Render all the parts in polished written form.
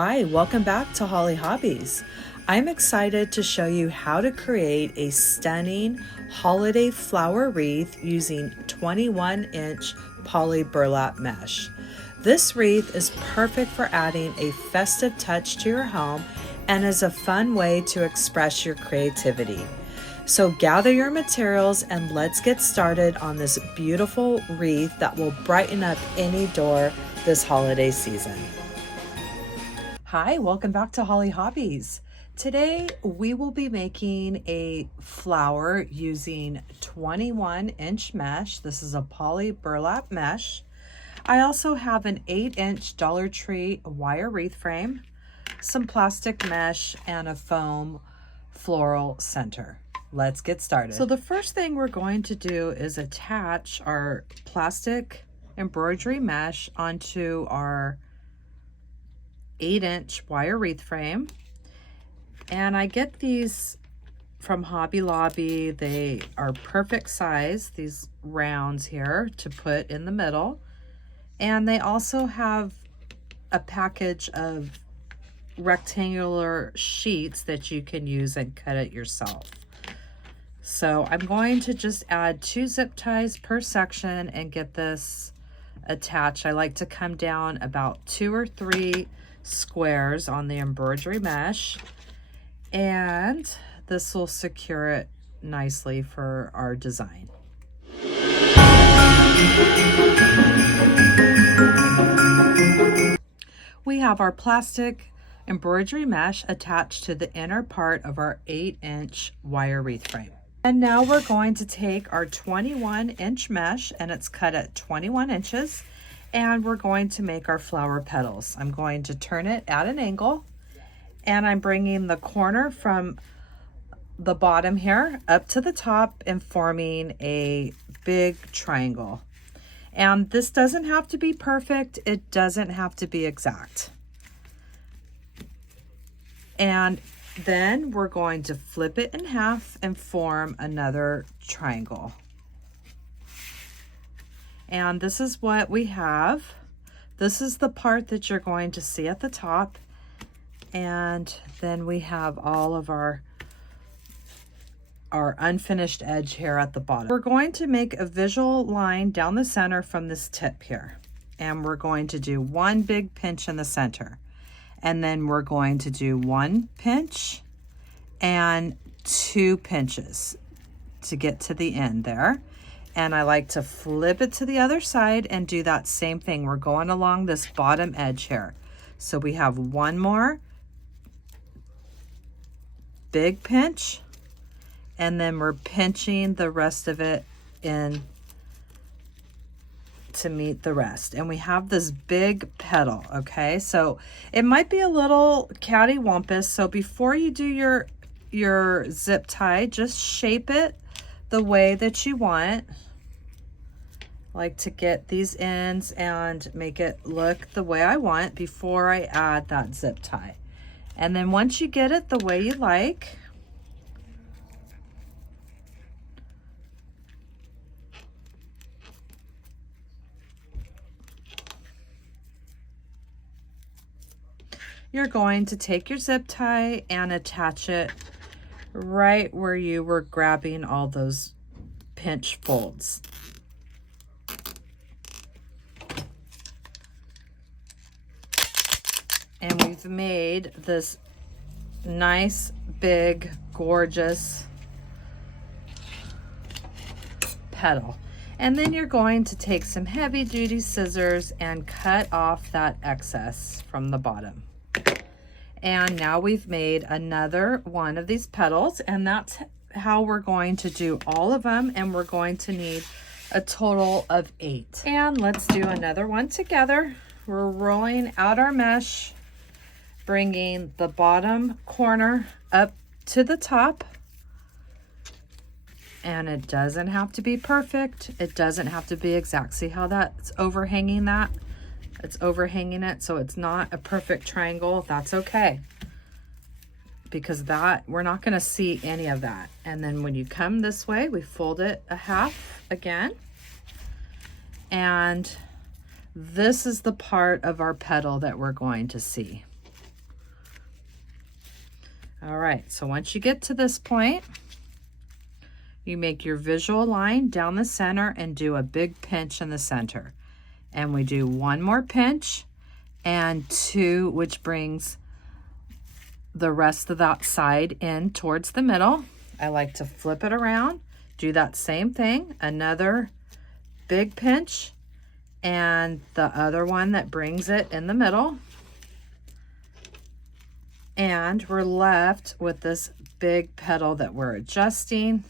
Hi, welcome back to Hollie Hobbies. I'm excited to show you how to create a stunning holiday flower wreath using 21-inch Poly Burlap Mesh. This wreath is perfect for adding a festive touch to your home and is a fun way to express your creativity. So gather your materials and let's get started on this beautiful wreath that will brighten up any door this holiday season. Hi, welcome back to Hollie Hobbies. Today we will be making a flower using 21-inch mesh. This is a Poly Burlap Mesh. I also have an 8-inch Dollar Tree wire wreath frame, some plastic mesh, and a foam floral center. Let's get started. So the first thing we're going to do is attach our plastic embroidery mesh onto our 8-inch wire wreath frame. And I get these from Hobby Lobby. They are perfect size, these rounds here to put in the middle. And they also have a package of rectangular sheets that you can use and cut it yourself. So I'm going to just add 2 zip ties per section and get this attached. I like to come down about 2 or 3 squares on the embroidery mesh, and this will secure it nicely for our design. We have our plastic embroidery mesh attached to the inner part of our 8-inch wire wreath frame. And now we're going to take our 21-inch mesh, and it's cut at 21 inches, and we're going to make our flower petals. I'm going to turn it at an angle, and I'm bringing the corner from the bottom here up to the top and forming a big triangle. And this doesn't have to be perfect. It doesn't have to be exact. And then we're going to flip it in half and form another triangle. And this is what we have. This is the part that you're going to see at the top. And then we have all of our unfinished edge here at the bottom. We're going to make a visual line down the center from this tip here. And we're going to do 1 big pinch in the center. And then we're going to do 1 pinch and 2 pinches to get to the end there. And I like to flip it to the other side and do that same thing. We're going along this bottom edge here. So we have 1 more big pinch, and then we're pinching the rest of it in to meet the rest. And we have this big petal, okay? So it might be a little cattywampus. So before you do your zip tie, just shape it the way that you want. Like to get these ends and make it look the way I want before I add that zip tie. And then once you get it the way you like, you're going to take your zip tie and attach it right where you were grabbing all those pinch folds. And we've made this nice, big, gorgeous petal. And then you're going to take some heavy-duty scissors and cut off that excess from the bottom. And now we've made another one of these petals, and that's how we're going to do all of them, and we're going to need a total of 8. And let's do another one together. We're rolling out our mesh, bringing the bottom corner up to the top. And it doesn't have to be perfect. It doesn't have to be exact. See how that's overhanging that? It's overhanging it, so it's not a perfect triangle. That's okay, because that we're not going to see any of that. And then when you come this way, we fold it a half again, and this is the part of our petal that we're going to see. All right, so once you get to this point, you make your visual line down the center and do a big pinch in the center. And we do one more pinch and two, which brings the rest of that side in towards the middle. I like to flip it around, do that same thing, another big pinch, and the other one that brings it in the middle. And we're left with this big petal that we're adjusting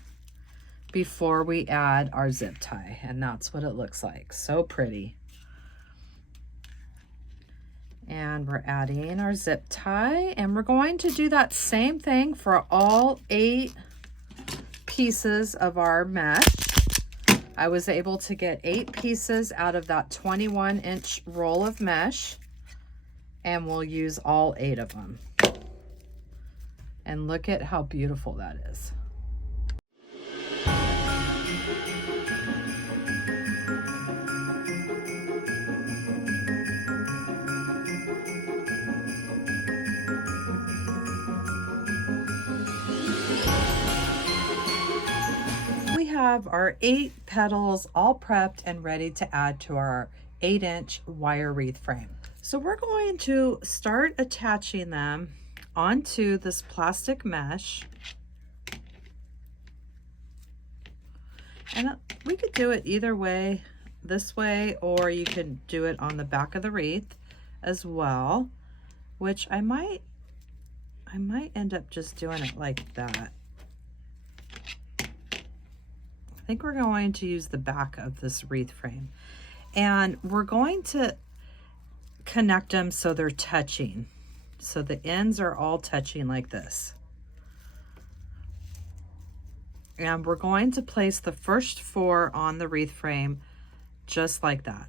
before we add our zip tie. And that's what it looks like. So pretty. And we're adding our zip tie, and we're going to do that same thing for all 8 pieces of our mesh. I was able to get 8 pieces out of that 21-inch roll of mesh, and we'll use all 8 of them. And look at how beautiful that is. We have our 8 petals all prepped and ready to add to our 8-inch wire wreath frame. So we're going to start attaching them onto this plastic mesh. And we could do it either way, this way, or you can do it on the back of the wreath as well, which I might end up just doing it like that. I think we're going to use the back of this wreath frame, and we're going to connect them so they're touching. So the ends are all touching like this. And we're going to place the first 4 on the wreath frame just like that.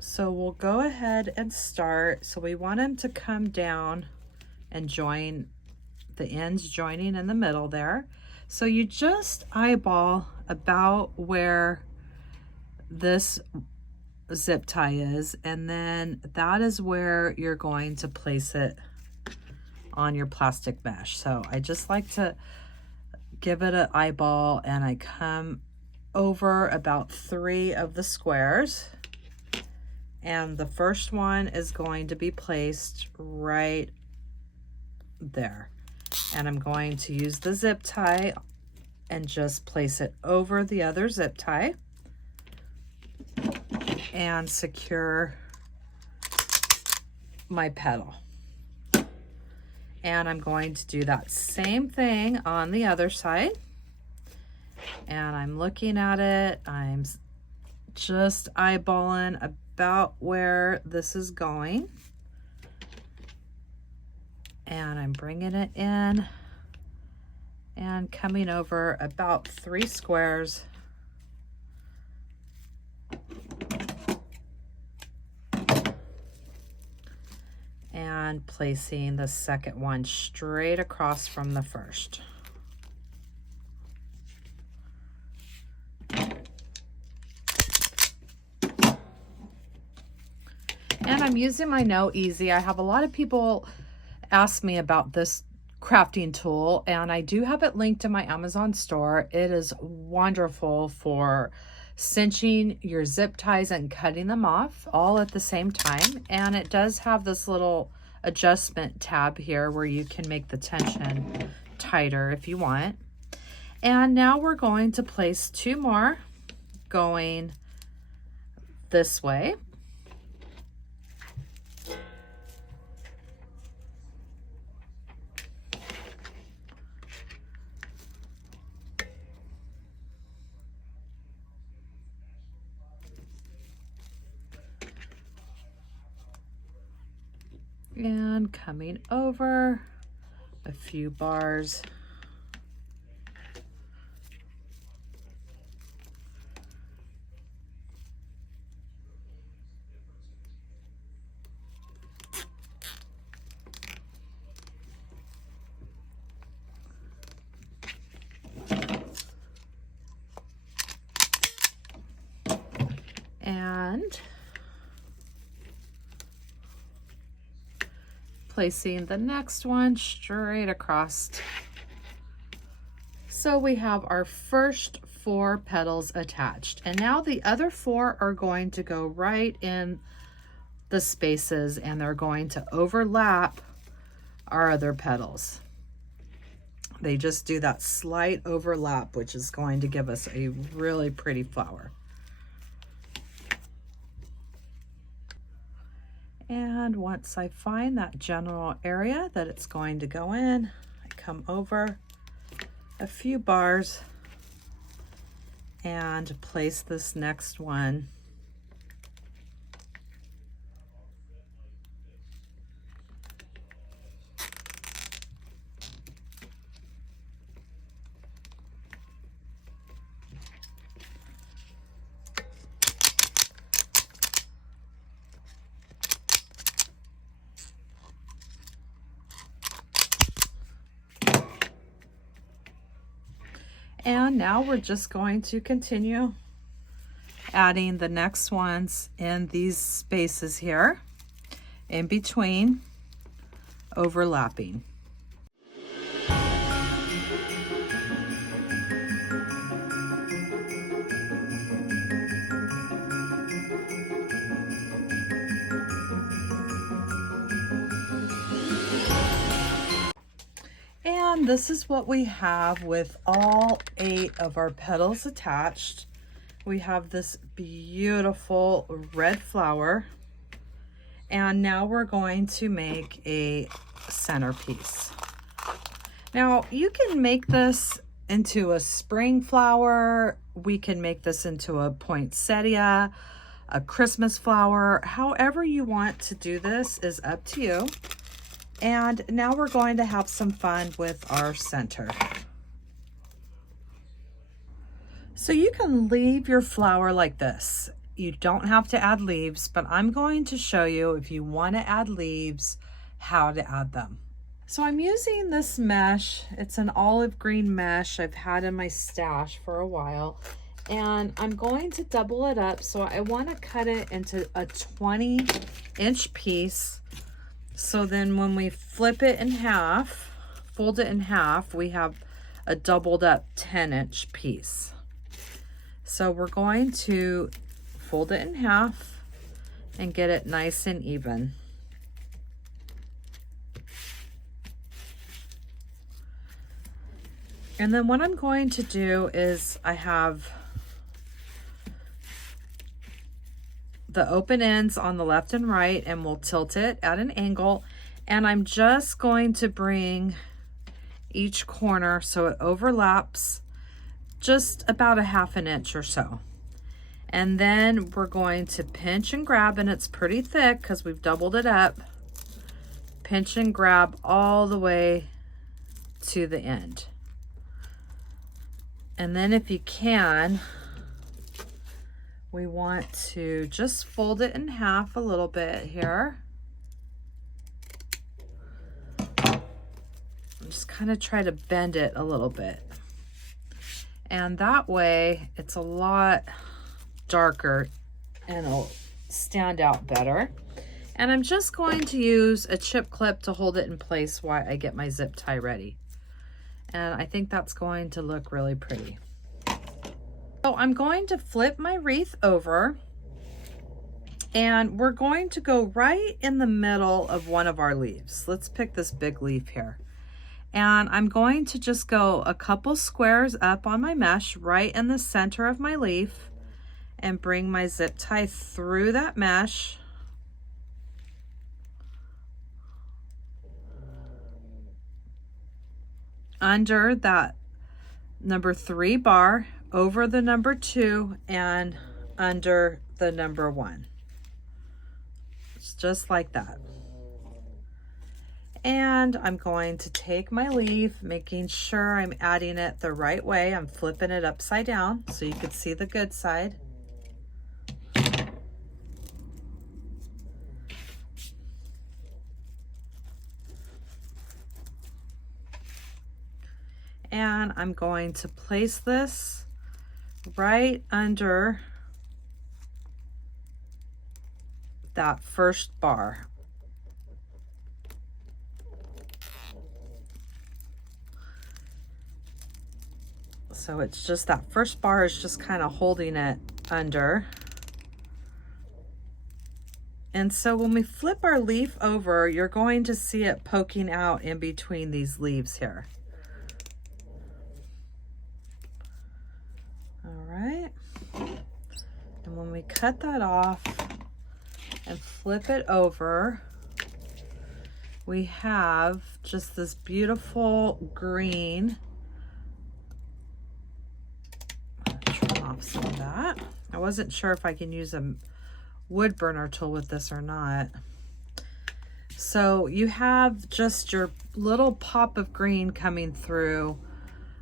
So we'll go ahead and start. So we want them to come down and join, the ends joining in the middle there. So you just eyeball about where this zip tie is, and then that is where you're going to place it on your plastic mesh. So I just like to give it an eyeball, and I come over about 3 of the squares, and the first one is going to be placed right there. And I'm going to use the zip tie and just place it over the other zip tie and secure my petal. And I'm going to do that same thing on the other side. And I'm looking at it, I'm just eyeballing about where this is going. And I'm bringing it in and coming over about 3 squares. And placing the second one straight across from the first. And I'm using my No Easy. I have a lot of people ask me about this crafting tool, and I do have it linked in my Amazon store. It is wonderful for cinching your zip ties and cutting them off all at the same time. And it does have this little adjustment tab here where you can make the tension tighter if you want. And now we're going to place 2 more going this way. And coming over a few bars. And placing the next one straight across. So we have our first 4 petals attached, and now the other 4 are going to go right in the spaces, and they're going to overlap our other petals. They just do that slight overlap, which is going to give us a really pretty flower. And once I find that general area that it's going to go in, I come over a few bars and place this next one. And now we're just going to continue adding the next ones in these spaces here, in between, overlapping. And this is what we have with all 8 of our petals attached. We have this beautiful red flower, and now we're going to make a centerpiece. Now you can make this into a spring flower, we can make this into a poinsettia, a Christmas flower. However you want to do this is up to you. And now we're going to have some fun with our center. So you can leave your flower like this. You don't have to add leaves, but I'm going to show you, if you want to add leaves, how to add them. So I'm using this mesh. It's an olive green mesh I've had in my stash for a while. And I'm going to double it up. So I want to cut it into a 20-inch piece. So then when we flip it in half, fold it in half, we have a doubled up 10-inch piece. So we're going to fold it in half and get it nice and even. And then what I'm going to do is I have the open ends on the left and right, and we'll tilt it at an angle, and I'm just going to bring each corner so it overlaps just about a ½ inch or so. And then we're going to pinch and grab, and it's pretty thick because we've doubled it up. Pinch and grab all the way to the end. And then if you can, we want to just fold it in half a little bit here. Just kind of try to bend it a little bit. And that way it's a lot darker and it'll stand out better. And I'm just going to use a chip clip to hold it in place while I get my zip tie ready. And I think that's going to look really pretty. So I'm going to flip my wreath over, and we're going to go right in the middle of one of our leaves. Let's pick this big leaf here. And I'm going to just go a couple squares up on my mesh right in the center of my leaf and bring my zip tie through that mesh. Under that number 3 bar, over the number 2, and under the number 1. It's just like that. And I'm going to take my leaf, making sure I'm adding it the right way. I'm flipping it upside down so you can see the good side. And I'm going to place this right under that first bar. So it's just that first bar is just kind of holding it under. And so when we flip our leaf over, you're going to see it poking out in between these leaves here. All right. And when we cut that off and flip it over, we have just this beautiful green. Trim off some of that. I wasn't sure if I can use a wood burner tool with this or not. So you have just your little pop of green coming through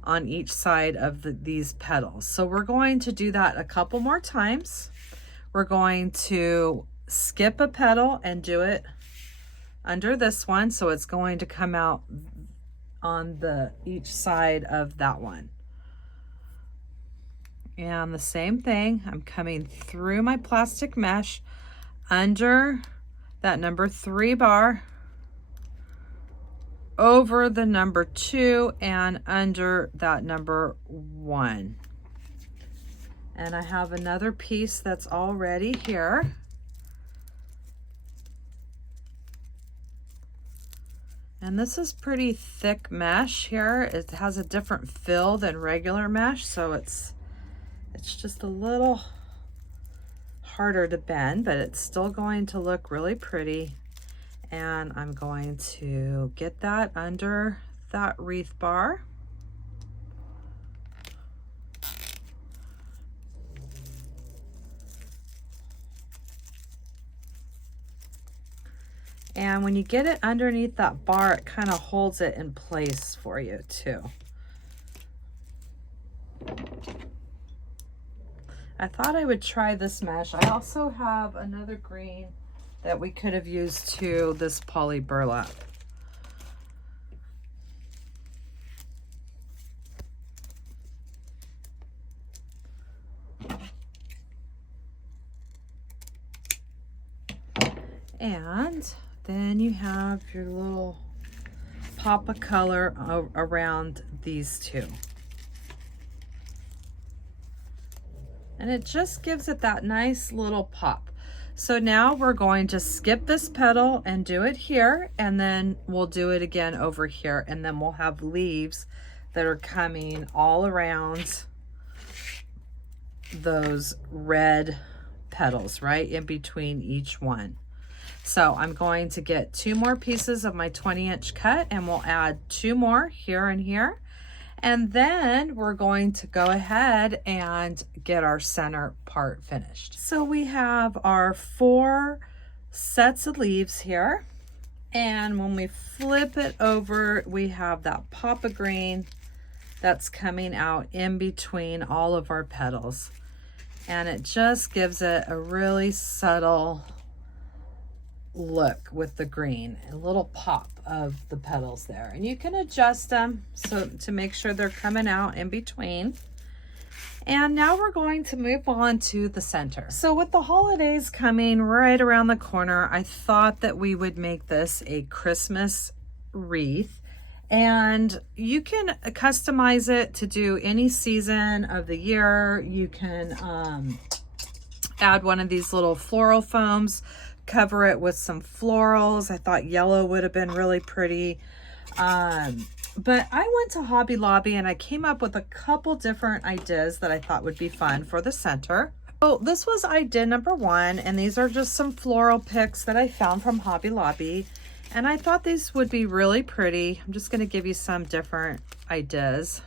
on each side of these petals. So we're going to do that a couple more times. We're going to skip a petal and do it under this one, so it's going to come out on each side of that one. And the same thing, I'm coming through my plastic mesh under that number 3 bar, over the number 2, and under that number 1. And I have another piece that's already here. And this is pretty thick mesh here. It has a different fill than regular mesh, so it's just a little harder to bend, but it's still going to look really pretty. And I'm going to get that under that wreath bar. And when you get it underneath that bar, it kind of holds it in place for you too. I thought I would try this mesh. I also have another green that we could have used to this poly burlap. And then you have your little pop of color around these two. And it just gives it that nice little pop. So now we're going to skip this petal and do it here, and then we'll do it again over here, and then we'll have leaves that are coming all around those red petals, right in between each one. So I'm going to get 2 more pieces of my 20-inch cut, and we'll add 2 more here and here. And then we're going to go ahead and get our center part finished. So we have our 4 sets of leaves here. And when we flip it over, we have that pop of green that's coming out in between all of our petals. And it just gives it a really subtle look with the green, a little pop of the petals there, and you can adjust them so to make sure they're coming out in between. And now we're going to move on to the center. So with the holidays coming right around the corner, I thought that we would make this a Christmas wreath, and you can customize it to do any season of the year. You can add one of these little floral foams, cover it with some florals. I thought yellow would have been really pretty. But I went to Hobby Lobby and I came up with a couple different ideas that I thought would be fun for the center. So this was idea number 1, and these are just some floral picks that I found from Hobby Lobby. And I thought these would be really pretty. I'm just going to give you some different ideas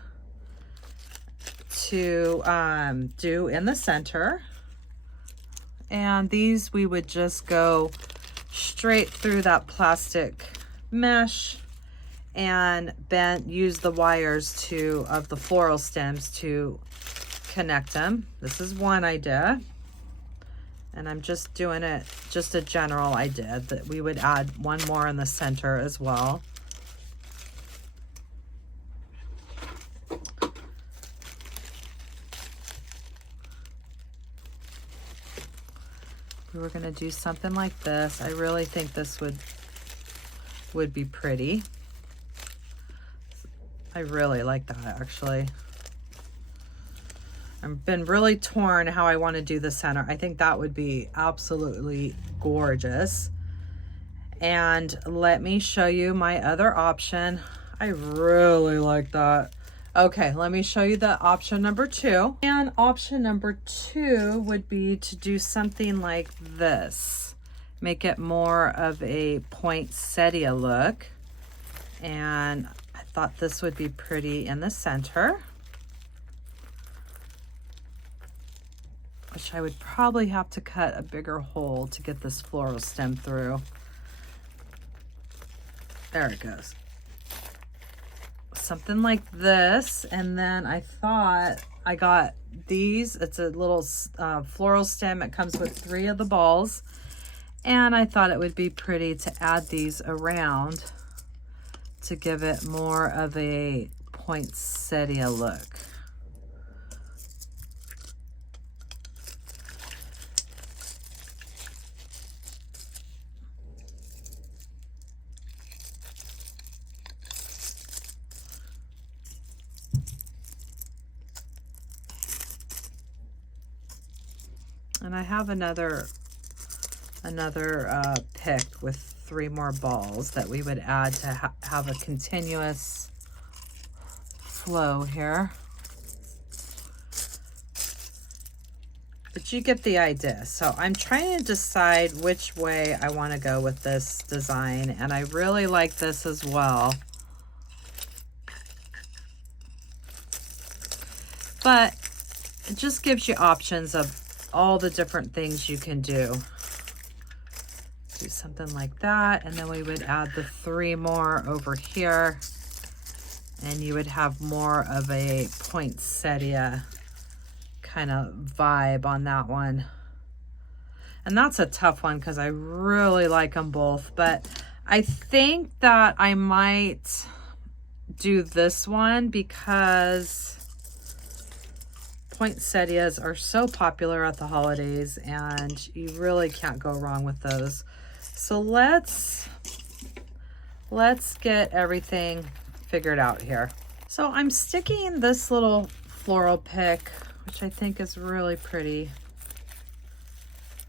to do in the center. And these we would just go straight through that plastic mesh and use the wires of the floral stems to connect them. This is one idea. And I'm just doing it, just a general idea that we would add one more in the center as well. We were going to do something like this. I really think this would be pretty. I really like that, actually. I've been really torn how I want to do the center. I think that would be absolutely gorgeous. And let me show you my other option. I really like that. Okay, let me show you the option number 2. And option number 2 would be to do something like this. Make it more of a poinsettia look. And I thought this would be pretty in the center, which I would probably have to cut a bigger hole to get this floral stem through. There it goes. Something like this. And then I thought I got these. It's a little floral stem. It comes with 3 of the balls. And I thought it would be pretty to add these around to give it more of a poinsettia look. And I have another pick with 3 more balls that we would add to have a continuous flow here. But you get the idea. So I'm trying to decide which way I want to go with this design, and I really like this as well. But it just gives you options of all the different things you can do. Do something like that, and then we would add the 3 more over here, and you would have more of a poinsettia kind of vibe on that one. And that's a tough one because I really like them both, but I think that I might do this one because poinsettias are so popular at the holidays and you really can't go wrong with those. So let's get everything figured out here. So I'm sticking this little floral pick, which I think is really pretty.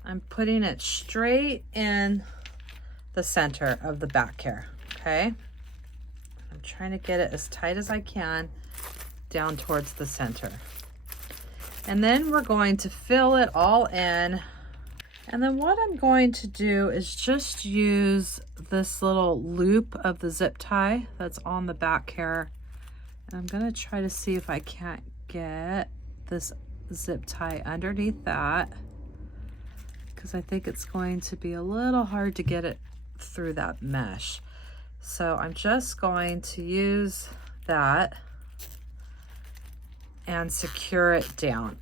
I'm putting it straight in the center of the back here, okay? I'm trying to get it as tight as I can down towards the center. And then we're going to fill it all in. And then what I'm going to do is just use this little loop of the zip tie that's on the back here. And I'm going to try to see if I can't get this zip tie underneath that, because I think it's going to be a little hard to get it through that mesh. So I'm just going to use that and secure it down.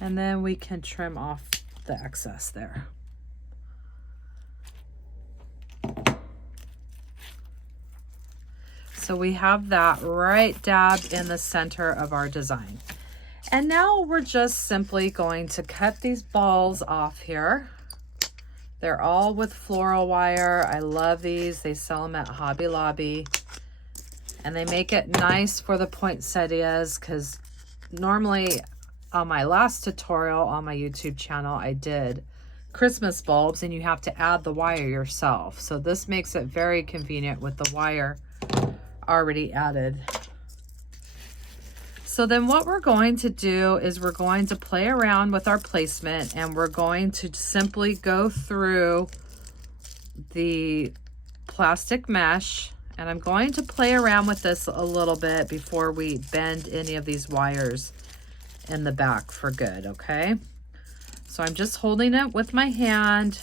And then we can trim off the excess there. So we have that right dab in the center of our design. And now we're just simply going to cut these balls off here. They're all with floral wire. I love these. They sell them at Hobby Lobby. And they make it nice for the poinsettias, because normally on my last tutorial on my YouTube channel, I did Christmas bulbs and you have to add the wire yourself. So this makes it very convenient with the wire already added. So then what we're going to do is we're going to play around with our placement, and we're going to simply go through the plastic mesh, and I'm going to play around with this a little bit before we bend any of these wires in the back for good, okay? So I'm just holding it with my hand,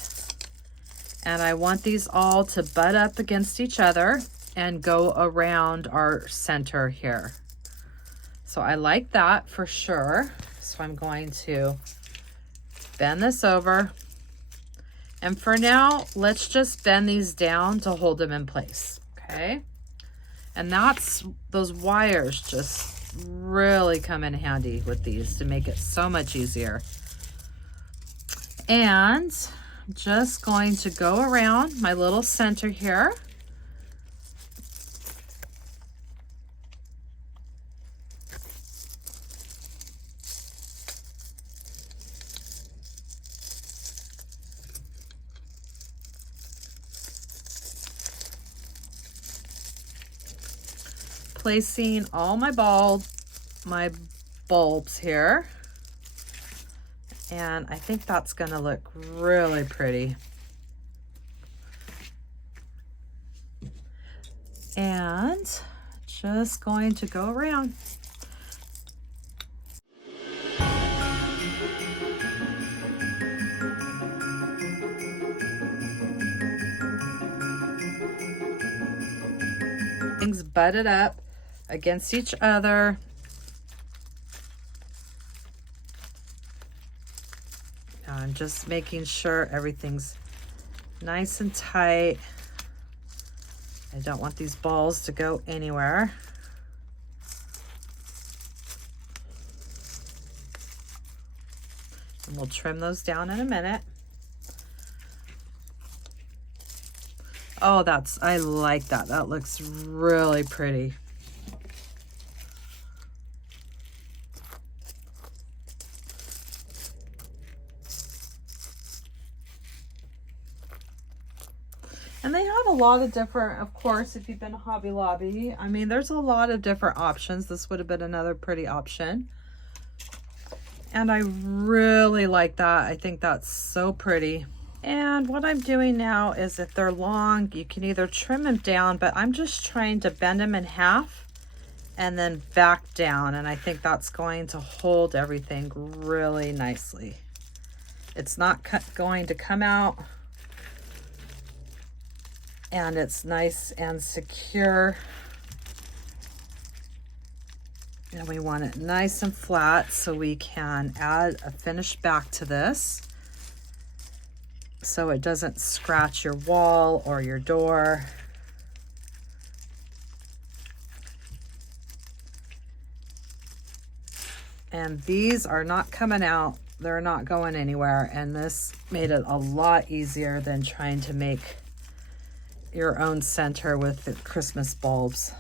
and I want these all to butt up against each other and go around our center here. So I like that for sure. So I'm going to bend this over. And for now, let's just bend these down to hold them in place, okay? And that's, those wires just really come in handy with these to make it so much easier. And I'm just going to go around my little center here. placing all my bulbs here. And I think that's gonna look really pretty. And just going to go around. Things butted up against each other. I'm just making sure everything's nice and tight. I don't want these balls to go anywhere. And we'll trim those down in a minute. Oh, I like that. That looks really pretty. And they have a lot of different, of course, if you've been to Hobby Lobby, I mean, there's a lot of different options. This would have been another pretty option. And I really like that. I think that's so pretty. And what I'm doing now is if they're long, you can either trim them down, but I'm just trying to bend them in half and then back down. And I think that's going to hold everything really nicely. It's not going to come out, and it's nice and secure. And we want it nice and flat so we can add a finished back to this so it doesn't scratch your wall or your door. And these are not coming out. They're not going anywhere. And this made it a lot easier than trying to make your own center with the Christmas bulbs.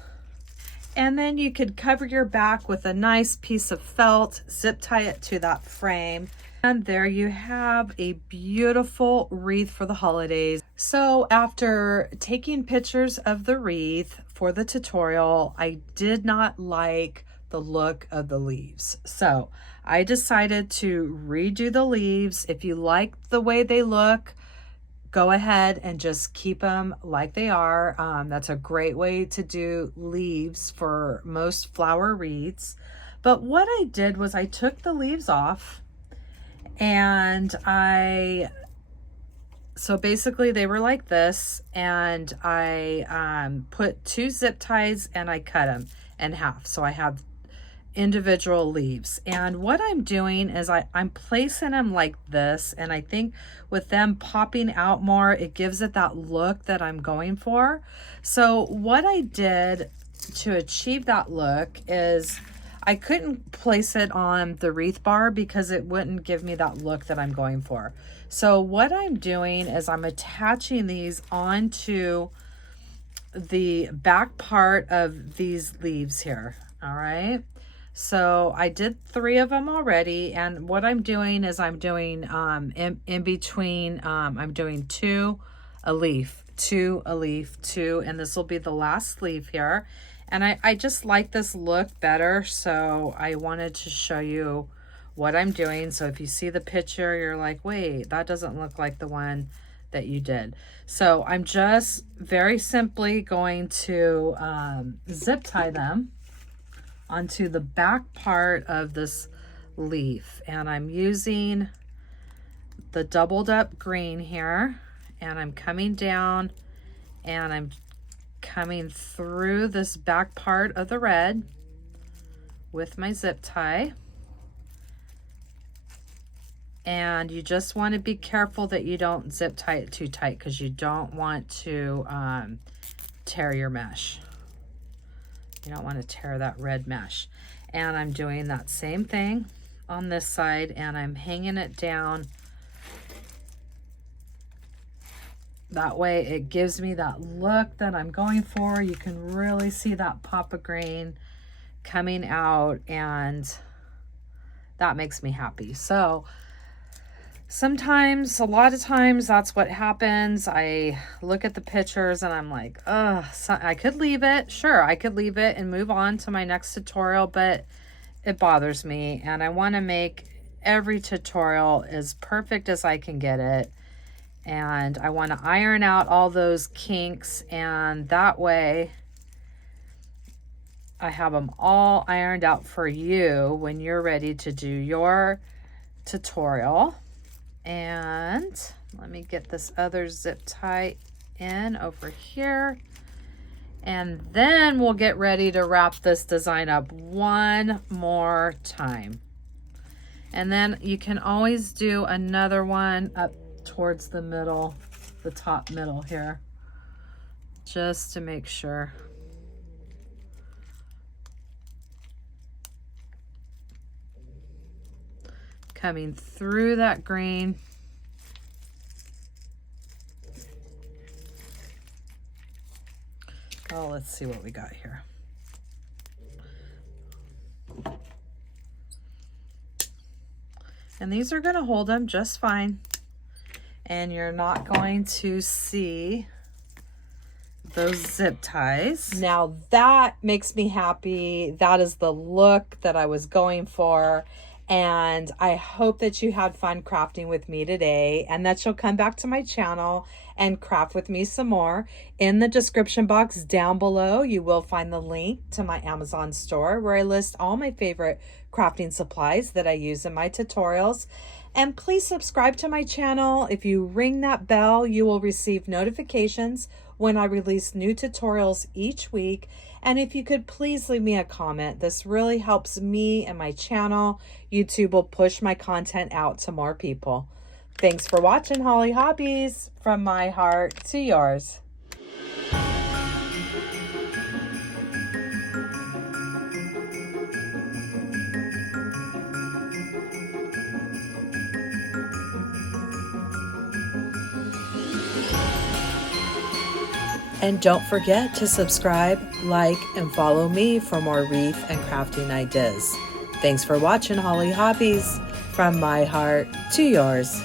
And then you could cover your back with a nice piece of felt, zip tie it to that frame. And there you have a beautiful wreath for the holidays. So after taking pictures of the wreath for the tutorial, I did not like the look of the leaves. So I decided to redo the leaves. If you like the way they look, go ahead and just keep them like they are. That's a great way to do leaves for most flower wreaths. But what I did was I took the leaves off, and so basically they were like this, and I put 2 zip ties and I cut them in half. So I have individual leaves, and what I'm doing is I'm placing them like this, and I think with them popping out more, it gives it that look that I'm going for. So what I did to achieve that look is I couldn't place it on the wreath bar because it wouldn't give me that look that I'm going for. So what I'm doing is I'm attaching these onto the back part of these leaves here. All right. So I did 3 of them already, and what I'm doing is I'm doing in between, I'm doing 2 a leaf, 2 a leaf, 2, and this will be the last leaf here. And I just like this look better, so I wanted to show you what I'm doing. So if you see the picture, you're like, wait, that doesn't look like the one that you did. So I'm just very simply going to zip tie them onto the back part of this leaf, and I'm using the doubled up green here, and I'm coming down and I'm coming through this back part of the red with my zip tie. And you just want to be careful that you don't zip tie it too tight, because you don't want to tear your mesh. You don't want to tear that red mesh. And I'm doing that same thing on this side, and I'm hanging it down. That way it gives me that look that I'm going for. You can really see that pop of green coming out, and that makes me happy. So sometimes, a lot of times, that's what happens. I look at the pictures and I'm like, ugh, I could leave it. Sure, I could leave it and move on to my next tutorial, but it bothers me. And I want to make every tutorial as perfect as I can get it. And I want to iron out all those kinks, and that way I have them all ironed out for you when you're ready to do your tutorial. And let me get this other zip tie in over here. And then we'll get ready to wrap this design up one more time. And then you can always do another one up towards the middle, the top middle here, just to make sure. Coming through that green. Oh, let's see what we got here. And these are going to hold them just fine. And you're not going to see those zip ties. Now that makes me happy. That is the look that I was going for. And I hope that you had fun crafting with me today, and that you'll come back to my channel and craft with me some more. In the description box down below, you will find the link to my Amazon store where I list all my favorite crafting supplies that I use in my tutorials. And please subscribe to my channel. If you ring that bell, you will receive notifications when I release new tutorials each week. And if you could please leave me a comment, this really helps me and my channel. YouTube will push my content out to more people. Thanks for watching, Hollie Hobbies, from my heart to yours. And don't forget to subscribe, like, and follow me for more wreath and crafting ideas. Thanks for watching, Hollie Hobbies, from my heart to yours.